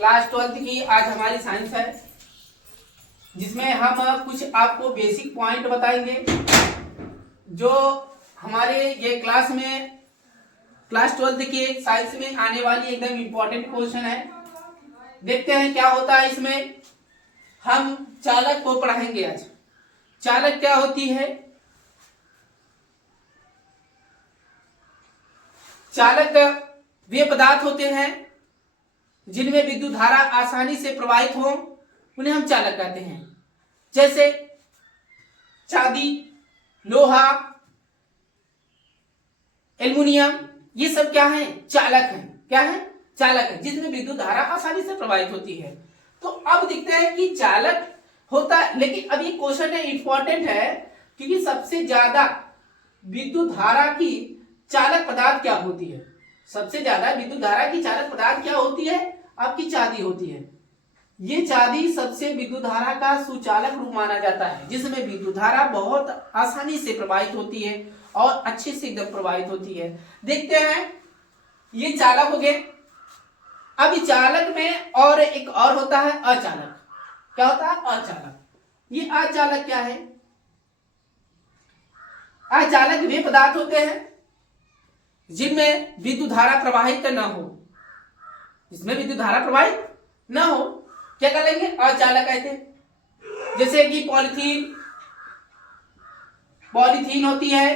Class 12th की आज हमारी साइंस है, जिसमें हम कुछ आपको बेसिक पॉइंट बताएंगे जो हमारे ये क्लास 12th के साइंस में आने वाली एकदम इम्पोर्टेंट क्वेश्चन है। देखते हैं क्या होता है इसमें। हम चालक को पढ़ाएंगे आज। चालक क्या होती है? चालक वे पदार्थ होते हैं जिनमें विद्युत धारा आसानी से प्रवाहित हो, उन्हें हम चालक कहते हैं। जैसे चांदी, लोहा, एल्युमिनियम, ये सब क्या है? चालक हैं। क्या है? चालक है, जिसमें विद्युत धारा आसानी से प्रवाहित होती है। तो अब दिखता है कि चालक होता है, लेकिन अब ये क्वेश्चन है इंपॉर्टेंट है, क्योंकि सबसे ज्यादा विद्युत धारा की चालक पदार्थ क्या होती है? सबसे ज्यादा विद्युत धारा की चालक पदार्थ क्या होती है? आपकी चांदी होती है। ये चांदी सबसे विद्युत धारा का सुचालक रूप माना जाता है, जिसमें विद्युत धारा बहुत आसानी से प्रवाहित होती है और अच्छे से एकदम प्रवाहित होती है। देखते हैं, ये चालक हो गए। अब चालक में और एक और होता है अचालक। क्या होता है? अचालक। ये अचालक क्या है? अचालक वे पदार्थ होते हैं जिनमें विद्युत धारा प्रवाहित न हो, जिसमें विद्युत धारा प्रवाहित न हो, क्या करेंगे? अचालक कहते हैं। जैसे कि पॉलीथीन होती है,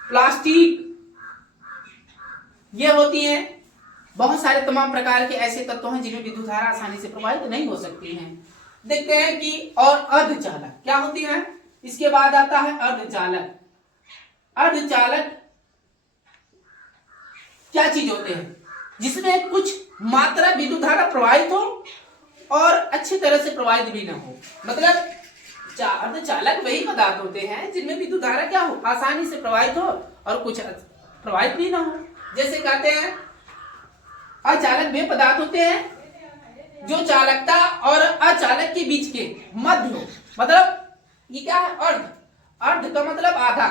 प्लास्टिक, ये होती हैं। बहुत सारे तमाम प्रकार के ऐसे तत्व हैं जिनमें विद्युत धारा आसानी से प्रवाहित नहीं हो सकती है। देखते हैं कि और अर्धचालक क्या होती है। इसके बाद आता है अर्धचालक। अर्धचालक क्या चीज होते हैं? जिसमें कुछ मात्रा विद्युत धारा प्रवाहित हो और अच्छी तरह से प्रवाहित भी ना हो। मतलब अर्धचालक वही पदार्थ होते हैं जिनमें विद्युत धारा क्या हो? आसानी से प्रवाहित हो और कुछ प्रवाहित भी ना हो। जैसे कहते हैं अचालक वे पदार्थ होते हैं जो चालकता और अचालक के बीच के मध्य हो। मतलब ये क्या है? अर्ध का मतलब आधा।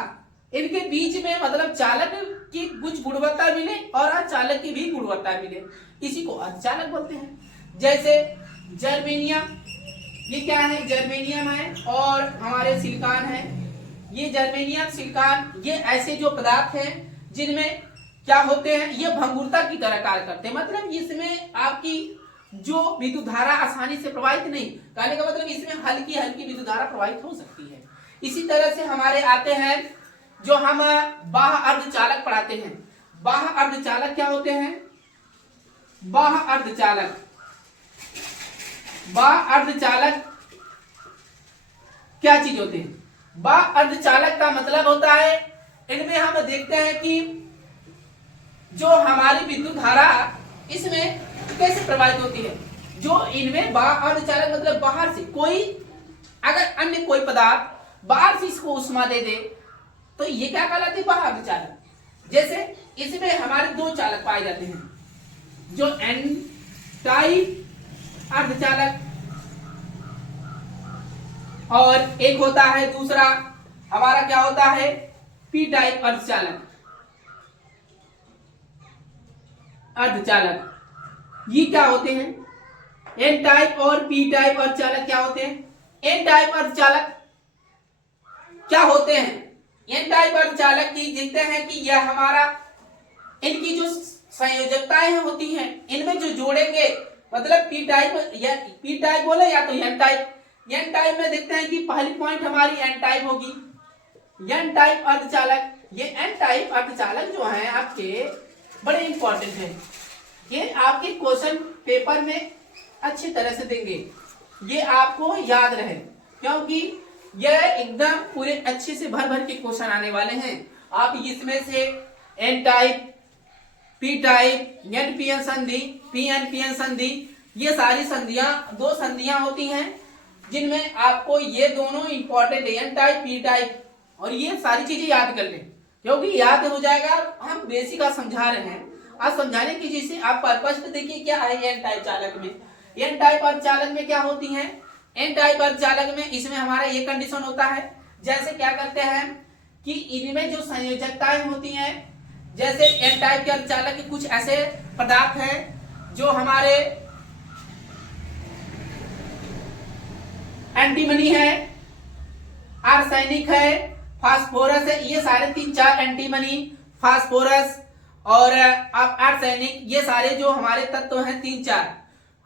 इनके बीच में मतलब चालक की कुछ गुणवत्ता मिले और अचालक की भी गुणवत्ता मिले, इसी को अर्धचालक बोलते हैं। जैसे जर्मेनियम, ये क्या है? जर्मेनियम है, और हमारे सिलिकॉन है। ये जर्मेनियम, सिलिकॉन, ये ऐसे जो पदार्थ हैं जिनमें क्या होते हैं? ये भंगुरता की तरह कार्य करते हैं। मतलब इसमें आपकी जो विद्युत धारा आसानी से प्रवाहित नहीं, कहने का मतलब इसमें हल्की हल्की विद्युत धारा प्रवाहित हो सकती है। इसी तरह से हमारे आते हैं जो हम बाह्य अर्धचालक पढ़ाते हैं। बाह्य अर्धचालक क्या होते हैं? बाह्य अर्धचालक, बाह्य अर्धचालक क्या चीज होते हैं? बाह्य अर्धचालक का मतलब होता है, इनमें हम देखते हैं कि जो हमारी विद्युत धारा इसमें कैसे प्रवाहित होती है। जो इनमें बाह्य अर्धचालक मतलब बाहर से कोई, अगर अन्य कोई पदार्थ बाहर से इसको उष्मा दे दे तो ये क्या कहलाते हैं? बाह्य अर्धचालक। जैसे इसमें हमारे दो चालक पाए जाते हैं, जो एन टाइप अर्धचालक और एक होता है दूसरा हमारा क्या होता है? पी टाइप अर्धचालक। ये क्या होते हैं? एन टाइप और पी टाइप अर्धचालक क्या होते हैं? एन टाइप अर्धचालक क्या होते हैं? एन टाइप अर्धचालक की देखते हैं कि यह हमारा, इनकी जो संयोजकताएं होती हैं, इनमें जो जोड़ेंगे, मतलब पी टाइप या पी टाइप बोले या तो एन टाइप। एन टाइप में देखते हैं कि पहली पॉइंट हमारी एन टाइप होगी। एन टाइप अर्धचालक, ये एन टाइप अर्धचालक जो है आपके बड़े इंपॉर्टेंट है। ये आपके क्वेश्चन पेपर में अच्छी तरह से देंगे, ये आपको याद रहे, क्योंकि यह एकदम पूरे अच्छे से भर भर के क्वेश्चन आने वाले हैं। आप इसमें से N type, P type, N P N संधि, पी एन पी एन संधि, ये सारी संधियां, दो संधियां होती हैं जिनमें आपको ये दोनों इंपॉर्टेंट है, एन टाइप, पी टाइप, और ये सारी चीजें याद कर लें, क्योंकि याद हो जाएगा। हम बेसिक आज समझा रहे हैं, आज समझाने की चीज से आप पर्पस पे देखिए क्या है एन टाइप चालक में। एन टाइप अर्धचालक में क्या होती है? एन टाइप अर्धचालक में इसमें हमारा ये कंडीशन होता है, जैसे क्या करते हैं कि इनमें जो संयोजकताएं होती हैं, जैसे एन टाइप के अर्धचालक के कुछ कुछ ऐसे पदार्थ हैं जो हमारे एंटीमनी है, आर्सेनिक है, फास्फोरस है, ये सारे 3-4 एंटीमनी, फास्फोरस और आर्सेनिक, ये सारे जो हमारे तत्व हैं 3-4,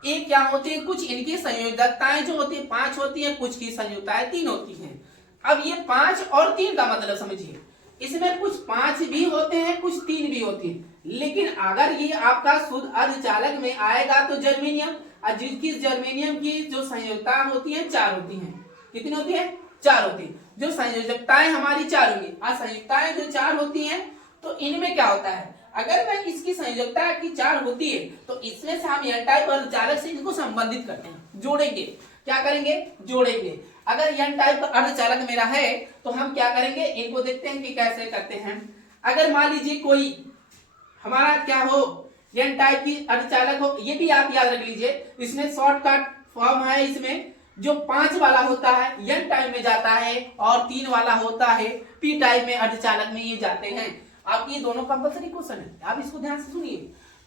ये क्या होते हैं, कुछ इनकी संयोजकताएं जो होती है 5 होती है, कुछ की संयोजकताएं 3 होती हैं। अब ये 5 और 3 का मतलब समझिए, इसमें कुछ 5 भी होते हैं, कुछ 3 भी होती हैं, लेकिन अगर ये आपका शुद्ध अर्धचालक में आएगा तो जर्मेनियम, और जिसकी जर्मेनियम की जो संयोजकता होती है 4 होती है। कितनी होती है? 4 होती है। जो संयोजकताएं हमारी 4 होंगी, और संयोजकताएं जो 4 होती हैं तो इनमें क्या होता है, अगर मैं इसकी संयोजकता की 4 होती है तो इसमें से हम एन टाइप अर्धचालक से इनको संबंधित करते हैं, जोड़ेंगे। क्या करेंगे? जोड़ेंगे। अगर एन टाइप अर्धचालक मेरा है तो हम क्या करेंगे, इनको देखते हैं कि कैसे करते हैं। अगर मान लीजिए कोई हमारा क्या हो, एन टाइप की अर्धचालक हो, ये भी आप याद रख लीजिए, इसमें शॉर्टकट फॉर्म है, इसमें जो 5 वाला होता है एन टाइप में जाता है और 3 वाला होता है पी टाइप में, अर्धचालक में ये जाते हैं। आपकी दोनों कंपलसरी क्वेश्चन है, आप इसको ध्यान से सुनिए।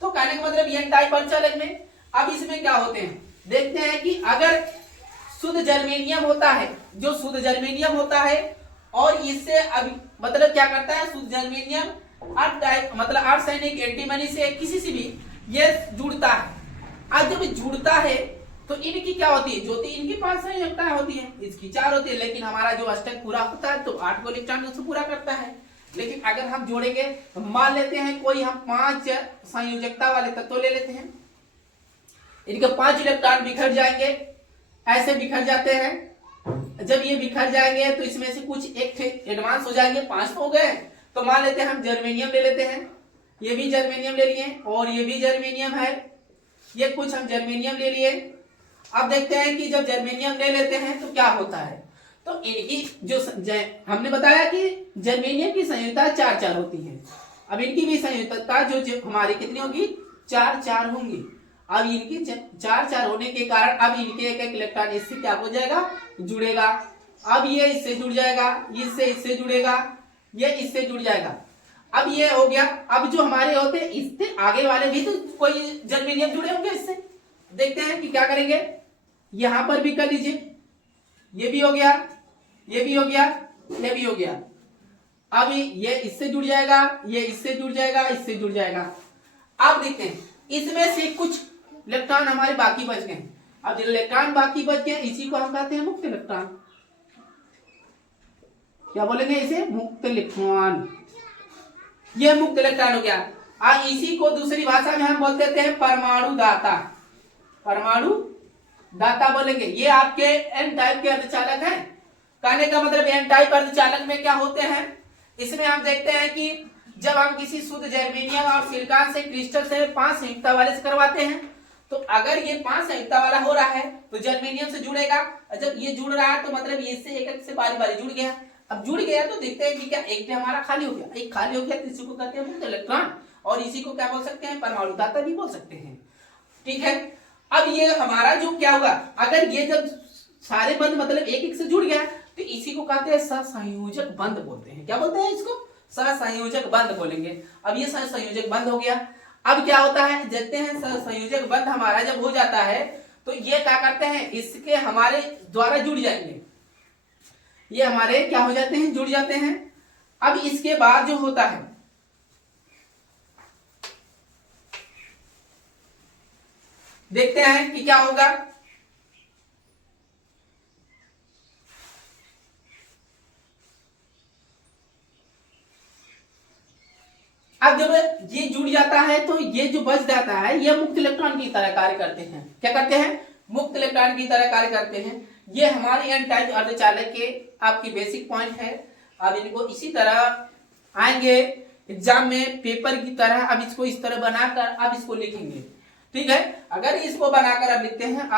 तो कहने का मतलब एन टाइप अर्धचालक में अब इसमें क्या होते हैं, देखते हैं कि अगर शुद्ध जर्मेनियम होता है, जो शुद्ध जर्मेनियम होता है और इससे अभी मतलब क्या करता है, शुद्ध जर्मेनियम अर्ध टाइप मतलब आर्सेनिक एंटीमनी से किसी से भी ये जुड़ता है। आज जब जुड़ता है तो इनकी क्या होती है, जो इनकी 5 संयोजकताएं होती है, इसकी 4 होती है, लेकिन हमारा जो अष्टक पूरा होता है तो 8 को इलेक्ट्रॉन उससे पूरा करता है। लेकिन अगर हम जोड़ेंगे तो मान लेते हैं कोई हम 5 संयोजकता वाले तत्व ले लेते हैं, इनके 5 इलेक्ट्रॉन बिखर जाएंगे, ऐसे बिखर जाते हैं। जब ये बिखर जाएंगे तो इसमें से कुछ एक एडवांस हो जाएंगे, 5 हो गए, तो मान लेते हैं हम जर्मेनियम ले लेते हैं, ये भी जर्मेनियम ले लिए और ये भी जर्मेनियम है, ये कुछ हम जर्मेनियम ले लिए। अब देखते हैं कि जब जर्मेनियम ले लेते हैं तो क्या होता है, तो इनकी जो हमने बताया कि जर्मेनियम की संयोजकता 4-4 होती है। अब इनकी भी संयोजकता जो हमारी कितनी होगी, 4-4 होंगी। अब इनकी 4-4 होने के कारण अब इनके एक इलेक्ट्रॉन इससे क्या हो जाएगा, जुड़ेगा। अब ये इससे जुड़ जाएगा, इससे जुड़ेगा, ये इससे जुड़ जाएगा। अब ये हो गया। अब जो हमारे होते हैं इससे आगे वाले भी तो कोई जर्मेनियम जुड़े होंगे इससे, देखते हैं कि क्या करेंगे। यहां पर भी कर लीजिए, ये भी हो गया, ये भी हो गया, ये भी हो गया। अब ये इससे जुड़ जाएगा, ये इससे जुड़ जाएगा, इससे जुड़ जाएगा। अब देखते हैं इसमें से कुछ इलेक्ट्रॉन हमारे बाकी बच गए। अब जो इलेक्ट्रॉन बाकी बच गए इसी को हम कहते हैं मुक्त इलेक्ट्रॉन। क्या बोलेंगे इसे? मुक्त इलेक्ट्रॉन। ये मुक्त इलेक्ट्रॉन हो गया। अब इसी को दूसरी भाषा में हम बोलते हैं परमाणु दाता। परमाणु दाता बोलेंगे। ये आपके एन टाइप के अर्धचालक हैं। कहने का मतलब एन टाइप अर्धचालक में क्या होते हैं, इसमें हम देखते हैं कि जब हम किसी शुद्ध जर्मेनियम और सिलिकॉन से क्रिस्टल से 5 संयुक्ता वाले से करवाते हैं, तो अगर ये 5 संयुक्ता वाला हो रहा है तो जर्मेनियम से जुड़ेगा। जब ये जुड़ रहा है तो मतलब इससे एक से बारी बारी जुड़ गया। अब जुड़ गया तो देखते हैं कि क्या एक हमारा खाली हो गया, एक खाली हो गया तो इसी को कहते हैं मुक्त इलेक्ट्रॉन, और इसी को क्या बोल सकते हैं, परमाणु दाता भी बोल सकते हैं। ठीक है। अब ये हमारा जो क्या होगा, अगर ये जब सारे बंध मतलब एक एक से जुड़ गया तो इसी को कहते हैं सहसंयोजक बंध बोलते हैं। क्या बोलते हैं इसको? सहसंयोजक बंध बोलेंगे। अब ये सहसंयोजक बंध हो गया। अब क्या होता है, देखते हैं सहसंयोजक बंध हमारा जब हो जाता है तो ये क्या करते हैं, इसके हमारे द्वारा जुड़ जाएंगे, ये हमारे क्या हो जाते हैं, जुड़ जाते हैं। अब इसके बाद जो होता है, देखते हैं कि क्या होगा। अब जब ये जुड़ जाता है तो ये जो बच जाता है ये मुक्त इलेक्ट्रॉन की तरह कार्य करते हैं। क्या करते हैं? मुक्त इलेक्ट्रॉन की तरह कार्य करते हैं। ये हमारे एन टाइप अर्धचालक के आपकी बेसिक पॉइंट है। अब इनको इसी तरह आएंगे एग्जाम में पेपर की तरह। अब इसको इस तरह बनाकर अब इसको लिखेंगे। ठीक है। अगर इसको बनाकर अब लिखते हैं।